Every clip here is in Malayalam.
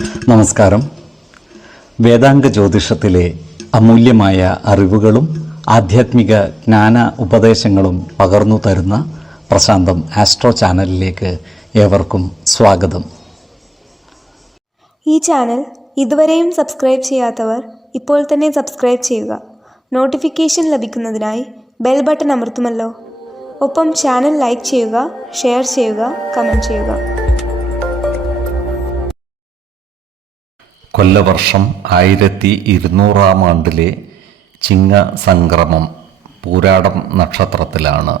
നമസ്കാരം. വേദാംഗ ജ്യോതിഷത്തിലെ അമൂല്യമായ അറിവുകളും ആധ്യാത്മിക ജ്ഞാന ഉപദേശങ്ങളും പകർന്നു തരുന്ന പ്രശാന്തം ആസ്ട്രോ ചാനലിലേക്ക് ഏവർക്കും സ്വാഗതം. ഈ ചാനൽ ഇതുവരെയും സബ്സ്ക്രൈബ് ചെയ്യാത്തവർ ഇപ്പോൾ തന്നെ സബ്സ്ക്രൈബ് ചെയ്യുക. നോട്ടിഫിക്കേഷൻ ലഭിക്കുന്നതിനായി ബെൽ ബട്ടൺ അമർത്തുമല്ലോ. ഒപ്പം ചാനൽ ലൈക്ക് ചെയ്യുക, ഷെയർ ചെയ്യുക, കമൻറ്റ് ചെയ്യുക. കൊല്ലവർഷം 1200 ആണ്ടിലെ ചിങ്ങ സംക്രമം പൂരാടം നക്ഷത്രത്തിലാണ്.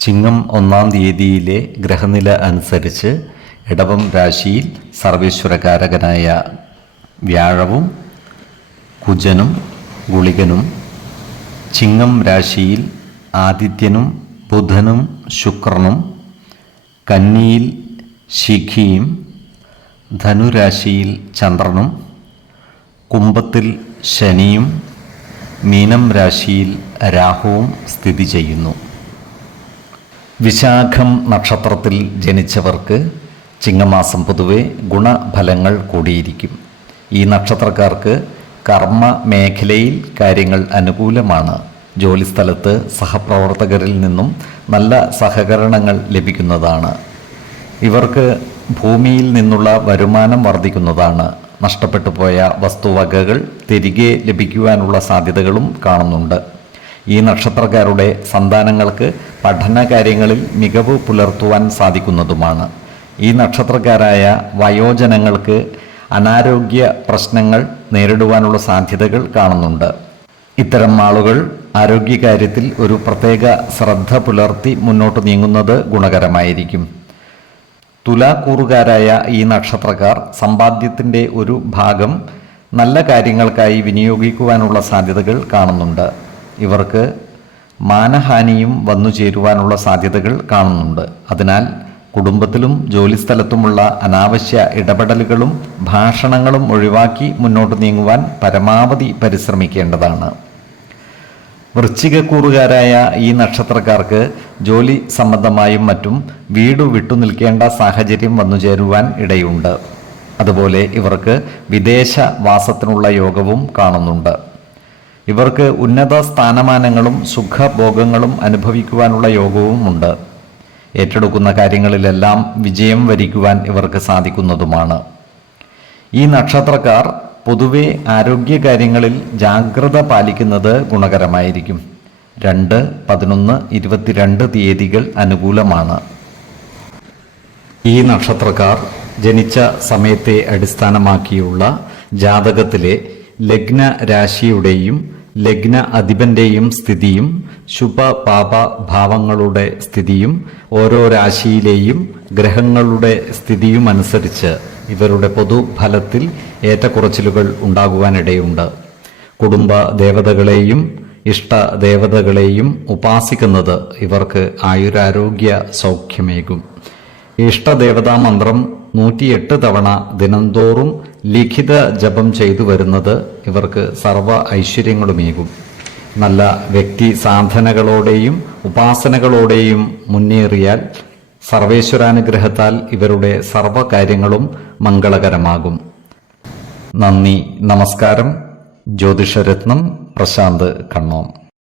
ചിങ്ങം 1-ാം തീയതിയിലെ ഗ്രഹനില അനുസരിച്ച് ഇടവം രാശിയിൽ സർവേശ്വരകാരകനായ വ്യാഴവും കുജനും ഗുളികനും, ചിങ്ങം രാശിയിൽ ആദിത്യനും ബുധനും ശുക്രനും, കന്നിയിൽ ശിഖിയും, ധനുരാശിയിൽ ചന്ദ്രനും, കുംഭത്തിൽ ശനിയും, മീനം രാശിയിൽ രാഹുവും സ്ഥിതി ചെയ്യുന്നു. വിശാഖം നക്ഷത്രത്തിൽ ജനിച്ചവർക്ക് ചിങ്ങമാസം പൊതുവെ ഗുണഫലങ്ങൾ കൂടിയിരിക്കും. ഈ നക്ഷത്രക്കാർക്ക് കർമ്മ മേഖലയിൽ കാര്യങ്ങൾ അനുകൂലമാണ്. ജോലിസ്ഥലത്ത് സഹപ്രവർത്തകരിൽ നിന്നും നല്ല സഹകരണങ്ങൾ ലഭിക്കുന്നതാണ്. ഇവർക്ക് ഭൂമിയിൽ നിന്നുള്ള വരുമാനം വർദ്ധിക്കുന്നതാണ്. നഷ്ടപ്പെട്ടു പോയ വസ്തുവകകൾ തിരികെ ലഭിക്കുവാനുള്ള സാധ്യതകളും കാണുന്നുണ്ട്. ഈ നക്ഷത്രക്കാരുടെ സന്താനങ്ങൾക്ക് പഠന കാര്യങ്ങളിൽ മികവ് പുലർത്തുവാൻ സാധിക്കുന്നതുമാണ്. ഈ നക്ഷത്രക്കാരായ വയോജനങ്ങൾക്ക് അനാരോഗ്യ പ്രശ്നങ്ങൾ നേരിടുവാനുള്ള സാധ്യതകൾ കാണുന്നുണ്ട്. ഇത്തരം ആളുകൾ ആരോഗ്യകാര്യത്തിൽ ഒരു പ്രത്യേക ശ്രദ്ധ പുലർത്തി മുന്നോട്ട് നീങ്ങുന്നത് ഗുണകരമായിരിക്കും. തുലാക്കൂറുകാരായ ഈ നക്ഷത്രക്കാർ സമ്പാദ്യത്തിൻ്റെ ഒരു ഭാഗം നല്ല കാര്യങ്ങൾക്കായി വിനിയോഗിക്കുവാനുള്ള സാധ്യതകൾ കാണുന്നുണ്ട്. ഇവർക്ക് മാനഹാനിയും വന്നു ചേരുവാനുള്ള സാധ്യതകൾ കാണുന്നുണ്ട്. അതിനാൽ കുടുംബത്തിലും ജോലിസ്ഥലത്തുമുള്ള അനാവശ്യ ഇടപെടലുകളും ഭാഷണങ്ങളും ഒഴിവാക്കി മുന്നോട്ട് നീങ്ങുവാൻ പരമാവധി പരിശ്രമിക്കേണ്ടതാണ്. വൃശ്ചികക്കൂറുകാരായ ഈ നക്ഷത്രക്കാർക്ക് ജോലി സംബന്ധമായും മറ്റും വീട് വിട്ടു നിൽക്കേണ്ട സാഹചര്യം വന്നു ചേരുവാൻ ഇടയുണ്ട്. അതുപോലെ ഇവർക്ക് വിദേശ വാസത്തിനുള്ള യോഗവും കാണുന്നുണ്ട്. ഇവർക്ക് ഉന്നത സ്ഥാനമാനങ്ങളും സുഖഭോഗങ്ങളും അനുഭവിക്കുവാനുള്ള യോഗവും ഉണ്ട്. ഏറ്റെടുക്കുന്ന കാര്യങ്ങളിലെല്ലാം വിജയം വരിക്കുവാൻ ഇവർക്ക് സാധിക്കുന്നതുമാണ്. ഈ നക്ഷത്രക്കാർ പൊതുവെ ആരോഗ്യകാര്യങ്ങളിൽ ജാഗ്രത പാലിക്കുന്നത് ഗുണകരമായിരിക്കും. 2, 11, 22 തീയതികൾ അനുകൂലമാണ്. ഈ നക്ഷത്രക്കാർ ജനിച്ച സമയത്തെ അടിസ്ഥാനമാക്കിയുള്ള ജാതകത്തിലെ ലഗ്ന രാശിയുടെയും ലഗ്ന അധിപന്റെയും സ്ഥിതിയും ശുഭ പാപ ഭാവങ്ങളുടെ സ്ഥിതിയും ഓരോ രാശിയിലെയും ഗ്രഹങ്ങളുടെ സ്ഥിതിയും അനുസരിച്ച് ഇവരുടെ പൊതുഫലത്തിൽ ഏറ്റക്കുറച്ചിലുകൾ ഉണ്ടാകുവാനിടയുണ്ട്. കുടുംബ ദേവതകളെയും ഇഷ്ട ദേവതകളെയും ഉപാസിക്കുന്നത് ഇവർക്ക് ആയുരാരോഗ്യ സൗഖ്യമേകും. ഇഷ്ടദേവതാ മന്ത്രം 108 തവണ ദിനംതോറും ലിഖിത ജപം ചെയ്തു വരുന്നത് ഇവർക്ക് സർവ ഐശ്വര്യങ്ങളുമേകും. നല്ല വ്യക്തി സാധനകളോടെയും ഉപാസനകളോടെയും മുന്നേറിയാൽ സർവേശ്വരാനുഗ്രഹത്താൽ ഇവരുടെ സർവകാര്യങ്ങളും മംഗളകരമാകും. നന്ദി, നമസ്കാരം. ജ്യോതിഷരത്നം പ്രശാന്ത് കണ്ണോം.